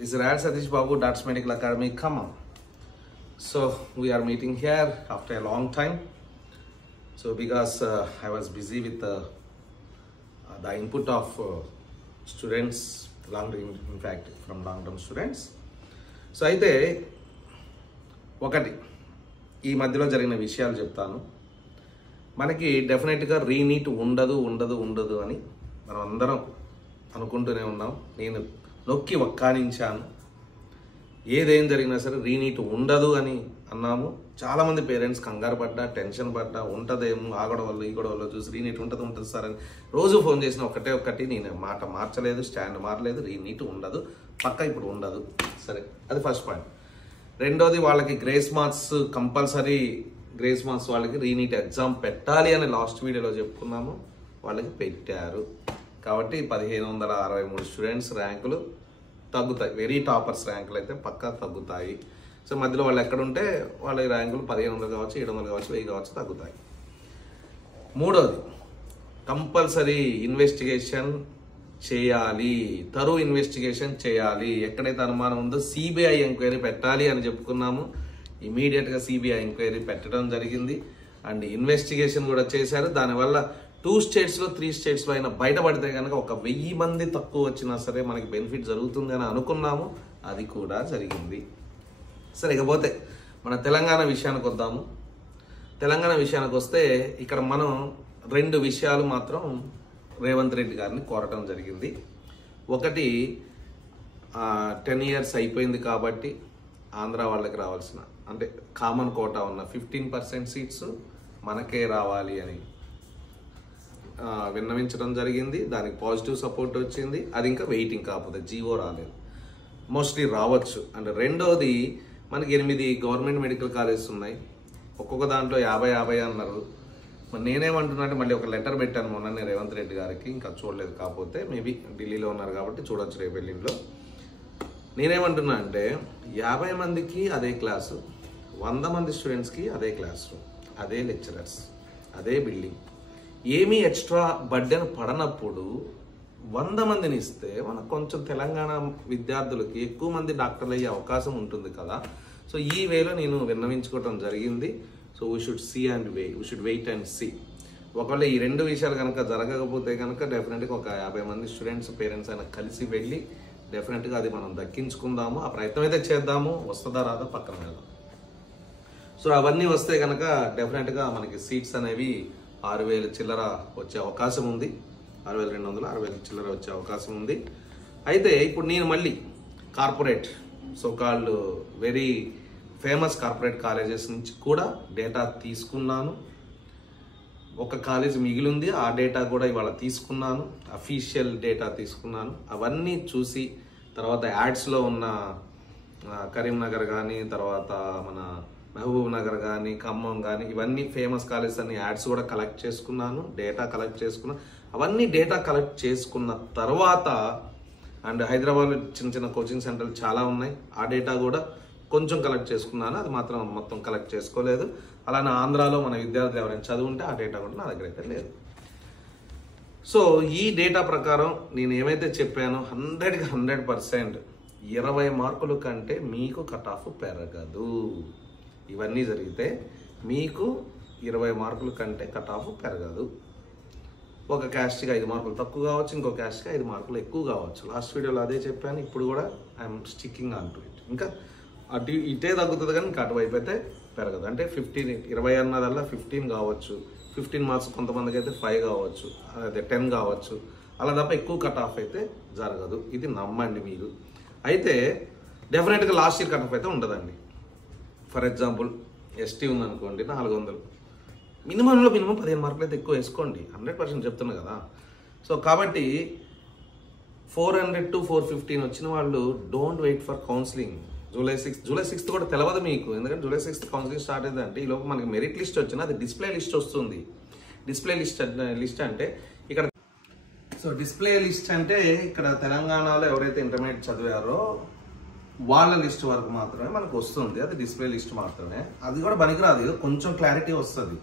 This is Rad Satish Babu, Darts Medical Academy. Come on. So we are meeting here after a long time. So because I was busy with the input of students, in fact from long-term students. So అయితే ఒకటి ఈ మధ్యలో జరిగిన విషయాలు చెప్తాను. మనకి డెఫినెట్గా re-NEET ఉండదు అని మనం అందరం అనుకుంటూనే ఉన్నాం. నేను నొక్కి వక్కానించాను. ఏదేం జరిగినా సరే రీనీట్ ఉండదు అని అన్నాము. చాలామంది పేరెంట్స్ కంగారు పడ్డా, టెన్షన్ పడ్డా, ఉంటుందేమో ఆ గొడవల్లో ఈ గొడవల్లో చూసి రీనీట్ ఉంటుంది సార్ అని రోజు ఫోన్ చేసిన ఒకటి నేను మాట మార్చలేదు, స్టాండ్ మారలేదు. రీనీట్ ఉండదు, పక్క ఇప్పుడు ఉండదు. సరే, అది ఫస్ట్ పాయింట్. రెండోది, వాళ్ళకి grace marks compulsory, grace marks వాళ్ళకి రీనీట్ ఎగ్జామ్ పెట్టాలి అని లాస్ట్ వీడియోలో చెప్పుకున్నాము. వాళ్ళకి పెట్టారు. కాబట్టి 1563 స్టూడెంట్స్ ర్యాంకులు తగ్గుతాయి. వెరీ టాపర్స్ ర్యాంకులు అయితే పక్కా తగ్గుతాయి. సో మధ్యలో వాళ్ళు ఎక్కడుంటే వాళ్ళ ర్యాంకులు 1500 కావచ్చు, 700 కావచ్చు, 1000 కావచ్చు తగ్గుతాయి. మూడోది, కంపల్సరీ ఇన్వెస్టిగేషన్ చేయాలి, తరు ఇన్వెస్టిగేషన్ చేయాలి. ఎక్కడైతే అనుమానం ఉందో సిబిఐ ఎంక్వైరీ పెట్టాలి అని చెప్పుకున్నాము. ఇమీడియట్గా సిబిఐ ఎంక్వైరీ పెట్టడం జరిగింది అండ్ ఇన్వెస్టిగేషన్ కూడా చేశారు. దానివల్ల 2 స్టేట్స్లో 3 స్టేట్స్లో అయినా బయటపడితే కనుక 1000 మంది తక్కువ వచ్చినా సరే మనకి బెనిఫిట్ జరుగుతుంది అని అనుకున్నాము. అది కూడా జరిగింది. సరే, ఇకపోతే మన తెలంగాణ విషయానికి వద్దాము. తెలంగాణ విషయానికి వస్తే ఇక్కడ మనం 2 విషయాలు మాత్రం రేవంత్ రెడ్డి గారిని కోరటం జరిగింది. ఒకటి, 10 ఇయర్స్ అయిపోయింది కాబట్టి ఆంధ్ర వాళ్ళకి రావాల్సిన అంటే కామన్ కోటా ఉన్న 15% సీట్స్ మనకే రావాలి అని విన్నవించడం జరిగింది. దానికి పాజిటివ్ సపోర్ట్ వచ్చింది. అది ఇంకా వెయిటింగ్, కాకపోతే జీవో రాలేదు. మోస్ట్లీ రావచ్చు. అండ్ రెండోది, మనకి 8 గవర్నమెంట్ మెడికల్ కాలేజెస్ ఉన్నాయి. ఒక్కొక్క దాంట్లో 50 అన్నారు. మరి నేనేమంటున్నా అంటే, మళ్ళీ ఒక లెటర్ పెట్టాను మొన్ననే రేవంత్ రెడ్డి గారికి, ఇంకా చూడలేదు. కాకపోతే మేబీ ఢిల్లీలో ఉన్నారు కాబట్టి చూడొచ్చు రేపు ఎల్లుండిలో. నేనేమంటున్నా అంటే, 50 మందికి అదే క్లాసు, 100 మంది స్టూడెంట్స్కి అదే క్లాస్ రూమ్, అదే లెక్చరర్స్, అదే బిల్డింగ్, ఏమీ ఎక్స్ట్రా బర్డెన్ పడనప్పుడు 100 మందిని ఇస్తే మనకు కొంచెం తెలంగాణ విద్యార్థులకి ఎక్కువ మంది డాక్టర్లు అయ్యే అవకాశం ఉంటుంది కదా. సో ఈ వేలో నేను విన్నవించుకోవటం జరిగింది. So we should wait and see. ఒకవేళ ఈ 2 విషయాలు కనుక జరగకపోతే కనుక డెఫినెట్గా ఒక 50 మంది స్టూడెంట్స్, పేరెంట్స్ అయినా కలిసి వెళ్ళి డెఫినెట్గా అది మనం దక్కించుకుందాము. ఆ ప్రయత్నం అయితే చేద్దాము. వస్తుందా రాదా పక్కన వెళ్దాం. సో అవన్నీ వస్తే కనుక డెఫినెట్గా మనకి సీట్స్ అనేవి 6000 చిల్లర వచ్చే అవకాశం ఉంది. 6200, 6000 చిల్లర వచ్చే అవకాశం ఉంది. అయితే ఇప్పుడు నేను మళ్ళీ corporate, so called very famous corporate colleges నుంచి కూడా డేటా తీసుకున్నాను. ఒక కాలేజ్ మిగిలింది, ఆ డేటా కూడా ఇవాళ తీసుకున్నాను. అఫీషియల్ డేటా తీసుకున్నాను. అవన్నీ చూసి తర్వాత యాడ్స్లో ఉన్న కరీంనగర్ కానీ, తర్వాత మన మహబూబ్ నగర్ కానీ, ఖమ్మం కానీ, ఇవన్నీ ఫేమస్ కాలేజెస్ అన్ని యాడ్స్ కూడా కలెక్ట్ చేసుకున్నాను, డేటా కలెక్ట్ చేసుకున్నాను. అవన్నీ డేటా కలెక్ట్ చేసుకున్న తర్వాత అండ్ హైదరాబాద్లో చిన్న కోచింగ్ సెంటర్లు చాలా ఉన్నాయి, ఆ డేటా కూడా కొంచెం కలెక్ట్ చేసుకున్నాను. అది మాత్రం మొత్తం కలెక్ట్ చేసుకోలేదు. అలానే ఆంధ్రాలో మన విద్యార్థులు ఎవరైనా చదువుంటే ఆ డేటా కూడా నా దగ్గర అయితే లేదు. సో ఈ డేటా ప్రకారం నేను ఏమైతే చెప్పానో 100కి 100% 20 మార్కుల కంటే మీకు కట్ ఆఫ్ పెరగదు. ఇవన్నీ జరిగితే మీకు 20 మార్కుల కంటే కట్ ఆఫ్ పెరగదు. ఒక క్యాస్ట్కి 5 మార్కులు తక్కువ కావచ్చు, ఇంకో క్యాస్ట్కి 5 మార్కులు ఎక్కువ కావచ్చు. లాస్ట్ వీడియోలో అదే చెప్పాను. ఇప్పుడు కూడా I'm sticking on to it. ఇంకా అటు ఇటే తగ్గుతుంది కానీ ఇంకా అటువైపు అయితే పెరగదు. అంటే 20 అన్నదల్లా 15 కావచ్చు, 15 మార్క్స్ కొంతమందికి అయితే 5 కావచ్చు, అదే 10 కావచ్చు. అలా తప్ప ఎక్కువ కట్ ఆఫ్ అయితే జరగదు. ఇది నమ్మండి మీరు. అయితే డెఫినెట్గా లాస్ట్ ఇయర్ కట్ ఆఫ్ అయితే ఉండదండి. ఫర్ ఎగ్జాంపుల్ ఎస్టీ ఉందనుకోండి, 400, మినిమంలో మినిమం 15 మార్కులు అయితే ఎక్కువ వేసుకోండి. 100% చెప్తున్నా కదా. సో కాబట్టి 400 to 415 వచ్చిన వాళ్ళు don't wait for counselling. July 6th కూడా తెలియదు మీకు, ఎందుకంటే జూలై 6th కౌన్సిలింగ్ స్టార్ట్ అయిందంటే ఈ లోపు మనకి మెరిట్ లిస్ట్ వచ్చినా అది డిస్ప్లే లిస్ట్ వస్తుంది. డిస్ప్లే లిస్ట్ అంటే ఇక్కడ, సో డిస్ప్లే లిస్ట్ అంటే ఇక్కడ తెలంగాణలో ఎవరైతే ఇంటర్మీడియట్ చదివారో వాళ్ళ లిస్ట్ వరకు మాత్రమే మనకు వస్తుంది. అది డిస్ప్లే లిస్ట్ మాత్రమే. అది కూడా పనికిరాదు, కొంచెం క్లారిటీ వస్తుంది.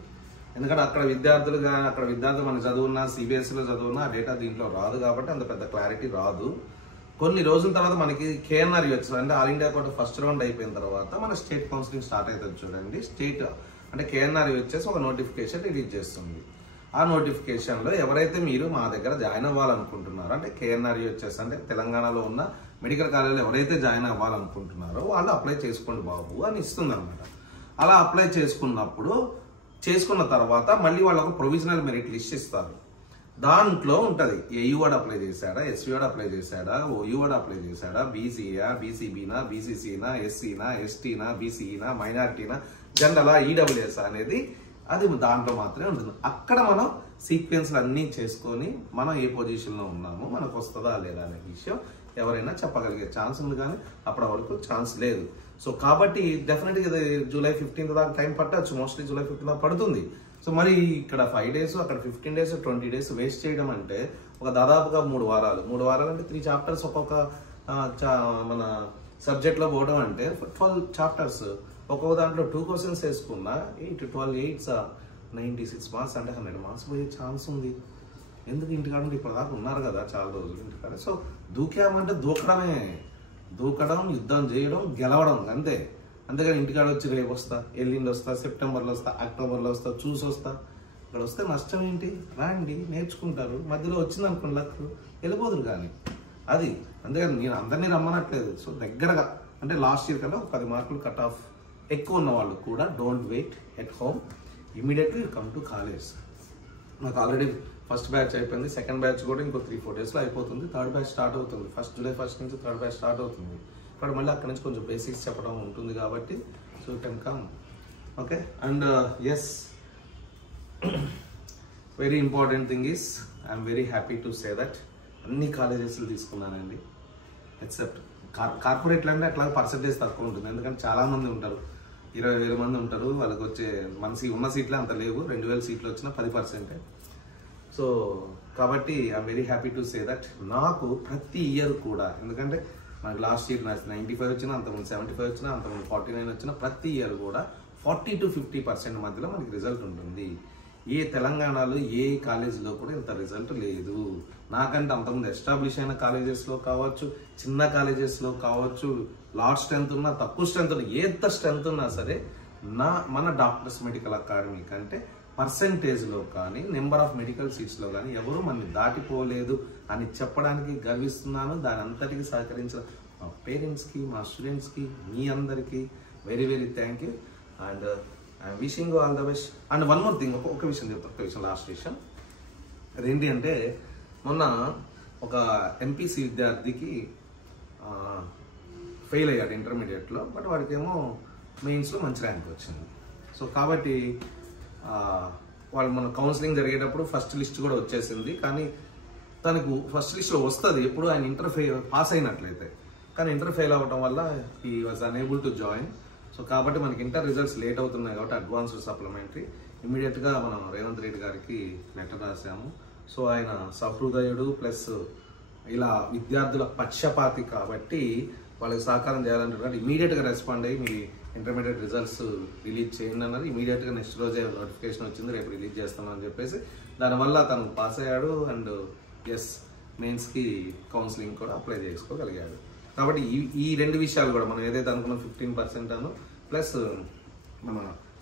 ఎందుకంటే అక్కడ విద్యార్థులు మనం చదువున్నా, సిబిఎస్ఈలో చదువున్నా ఆ డేటా దీంట్లో రాదు కాబట్టి అంత పెద్ద క్లారిటీ రాదు. కొన్ని రోజుల తర్వాత మనకి కేఎన్ఆర్ వచ్చేసి అంటే all India quota first round అయిపోయిన తర్వాత మన స్టేట్ కౌన్సిలింగ్ స్టార్ట్ అవుతుంది చూడండి. స్టేట్ అంటే కేఎన్ఆర్ వచ్చేసి ఒక నోటిఫికేషన్ రిలీజ్ చేస్తుంది. ఆ నోటిఫికేషన్లో ఎవరైతే మీరు మా దగ్గర జాయిన్ అవ్వాలనుకుంటున్నారో అంటే కేఎన్ఆర్ వచ్చేసి అంటే తెలంగాణలో ఉన్న మెడికల్ కాలేజీలో ఎవరైతే జాయిన్ అవ్వాలనుకుంటున్నారో వాళ్ళు అప్లై చేసుకోండి బాబు అని ఇస్తుంది అనమాట. అలా అప్లై చేసుకున్న తర్వాత మళ్ళీ వాళ్ళకు ప్రొవిజనల్ మెరిట్ లిస్ట్ ఇస్తారు. దాంట్లో ఉంటుంది ఏయువాడు అప్లై చేశాడా, ఎస్సీవాడు అప్లై చేశాడా, ఓయువాడు అప్లై చేశాడా, బీసీయా, బీసీబీనా, బీసీసీనా, ఎస్సీనా, ఎస్టీనా, బీసీనా, మైనార్టీనా, జనరలా, ఈడబ్ల్యూఎస్ అనేది అది దాంట్లో మాత్రమే ఉంటుంది. అక్కడ మనం సీక్వెన్స్లు అన్నీ చేసుకొని మనం ఏ పొజిషన్లో ఉన్నామో మనకు వస్తుందా లేదా అనే విషయం ఎవరైనా చెప్పగలిగే ఛాన్స్ ఉంది, కానీ అప్పటి వరకు ఛాన్స్ లేదు. సో కాబట్టి డెఫినెట్గా జూలై 15 దాకా టైం పట్టచ్చు, మోస్ట్లీ జూలై 15 దాకా పడుతుంది. సో మరి ఇక్కడ 5 days అక్కడ 15 days 20 days వేస్ట్ చేయడం అంటే ఒక దాదాపుగా 3 వారాలు అంటే 3 chapters ఒక్కొక్క మన సబ్జెక్ట్లో పోవడం అంటే 12 chapters. ఒక్కొక్క దాంట్లో 2 questions వేసుకున్నా 8, 12, 8 96 marks అంటే 100 marks పోయే ఛాన్స్ ఉంది. ఎందుకు ఇంటికాడ ఇప్పుడు దాకా ఉన్నారు కదా చాలా రోజులు ఇంటికాడ. సో దూకామంటే దూకడం, యుద్ధం చేయడం, గెలవడం అంతే. అంతేగాని ఇంటికాడ వచ్చి రేపు వస్తా, ఎల్లుండి వస్తా, సెప్టెంబర్లో వస్తా, అక్టోబర్లో వస్తా, చూసి వస్తా, ఇక్కడ వస్తే నష్టం ఏంటి? రాండి, నేర్చుకుంటారు. మధ్యలో వచ్చింది అనుకోండి లక్ వెళ్ళిపోదురు. కానీ అది అందుకని నేను అందరినీ రమ్మనట్లేదు. సో దగ్గరగా అంటే లాస్ట్ ఇయర్ కన్నా ఒక 10 మార్కులు కట్ ఆఫ్ ఎక్కువ ఉన్న వాళ్ళు కూడా don't wait at home, immediately come to college. నాకు ఆల్రెడీ ఫస్ట్ బ్యాచ్ అయిపోయింది, సెకండ్ బ్యాచ్ కూడా ఇంకో 3-4 daysలో అయిపోతుంది, థర్డ్ బ్యాచ్ స్టార్ట్ అవుతుంది. జూలై 1 నుంచి థర్డ్ బ్యాచ్ స్టార్ట్ అవుతుంది. ఇక్కడ మళ్ళీ అక్కడ నుంచి కొంచెం బేసిక్స్ చెప్పడం ఉంటుంది కాబట్టి so you can come. Okay, and yes, very important thing is I'm very happy to say that అన్ని కాలేజెస్లు తీసుకున్నానండి. ఎక్సెప్ట్ కార్పొరేట్లు అంటే అట్లా పర్సెంటేజ్ తక్కువ ఉంటుంది, ఎందుకంటే చాలామంది ఉంటారు, 20,000 మంది ఉంటారు. వాళ్ళకి వచ్చే ఉన్న సీట్లే అంత లేవు, 2,000 సీట్లు వచ్చినా 10%. సో కాబట్టి I'm very happy to say that నాకు ప్రతి ఇయర్ కూడా, ఎందుకంటే మనకి లాస్ట్ ఇయర్ 95 వచ్చినా, అంతకుముందు 75 వచ్చినా, అంతకుముందు 49 వచ్చినా, ప్రతి ఇయర్ కూడా 40 to 50% మధ్యలో మనకి రిజల్ట్ ఉంటుంది. ఏ తెలంగాణలో ఏ కాలేజీలో కూడా ఇంత రిజల్ట్ లేదు. నాకంటే అంతకుముందు ఎస్టాబ్లిష్ అయిన కాలేజెస్లో కావచ్చు, చిన్న కాలేజెస్లో కావచ్చు, లార్జ్ స్ట్రెంత్ ఉన్నా, తక్కువ స్ట్రెంత్ ఉన్నా, ఎంత స్ట్రెంత్ ఉన్నా సరే మన డాక్టర్స్ మెడికల్ అకాడమీ కంటే పర్సెంటేజ్లో కానీ నెంబర్ ఆఫ్ మెడికల్ సీట్స్లో కానీ ఎవరు మనని దాటిపోలేదు అని చెప్పడానికి గర్విస్తున్నాను. దాని అంతటికి సహకరించిన మా పేరెంట్స్కి, మా స్టూడెంట్స్కి, మీ అందరికీ very very thank you. And I'm wishing you all the best. And one more thing, ఒక విషయం చెప్తాను, ఒక విషయం, లాస్ట్ విషయం అదేంటి అంటే, మొన్న ఒక ఎంపీసీ విద్యార్థికి ఫెయిల్ అయ్యాడు ఇంటర్మీడియట్లో, బట్ వాడికేమో మెయిన్స్లో మంచి ర్యాంక్ వచ్చింది. సో కాబట్టి వాళ్ళు మన కౌన్సిలింగ్ జరిగేటప్పుడు ఫస్ట్ లిస్ట్ కూడా వచ్చేసింది, కానీ తనకు ఫస్ట్ లిస్ట్లో వస్తుంది ఎప్పుడు ఆయన ఇంటర్ పాస్ అయినట్లయితే, కానీ ఇంటర్ ఫెయిల్ అవ్వడం వల్ల he was unable to join. So కాబట్టి మనకి ఇంటర్ రిజల్ట్స్ లేట్ అవుతున్నాయి కాబట్టి అడ్వాన్స్డ్ సప్లిమెంటరీ ఇమీడియట్గా మనం రేవంత్ రెడ్డి గారికి లెటర్ రాసాము. సో ఆయన సహృదయుడు ప్లస్ ఇలా విద్యార్థుల పక్షపాతి కాబట్టి వాళ్ళకి సహకారం చేయాలంటున్నారు. ఇమీడియట్గా రెస్పాండ్ అయ్యి మీ ఇంటర్మీడియట్ రిజల్ట్స్ రిలీజ్ చేయండి అన్నారు. ఇమీడియట్గా నెక్స్ట్ రోజే నోటిఫికేషన్ వచ్చింది, రేపు రిలీజ్ చేస్తామని చెప్పేసి దానివల్ల తను పాస్ అయ్యాడు. అండ్ ఎస్, మెయిన్స్కి కౌన్సిలింగ్ కూడా అప్లై చేసుకోగలిగాడు. కాబట్టి ఈ 2 విషయాలు కూడా మనం ఏదైతే అనుకున్నాం 15% అను ప్లస్ మన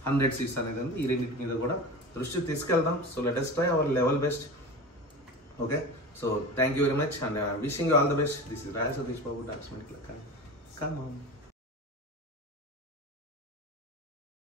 100 seats అనేది ఉంది, ఈ రెండింటి మీద కూడా దృష్టి తీసుకెళ్దాం. So let us try our level best. Okay, so thank you very much and wishing you all the best. This is Raya Satish Babu, Doctors Medical Academy. Come on.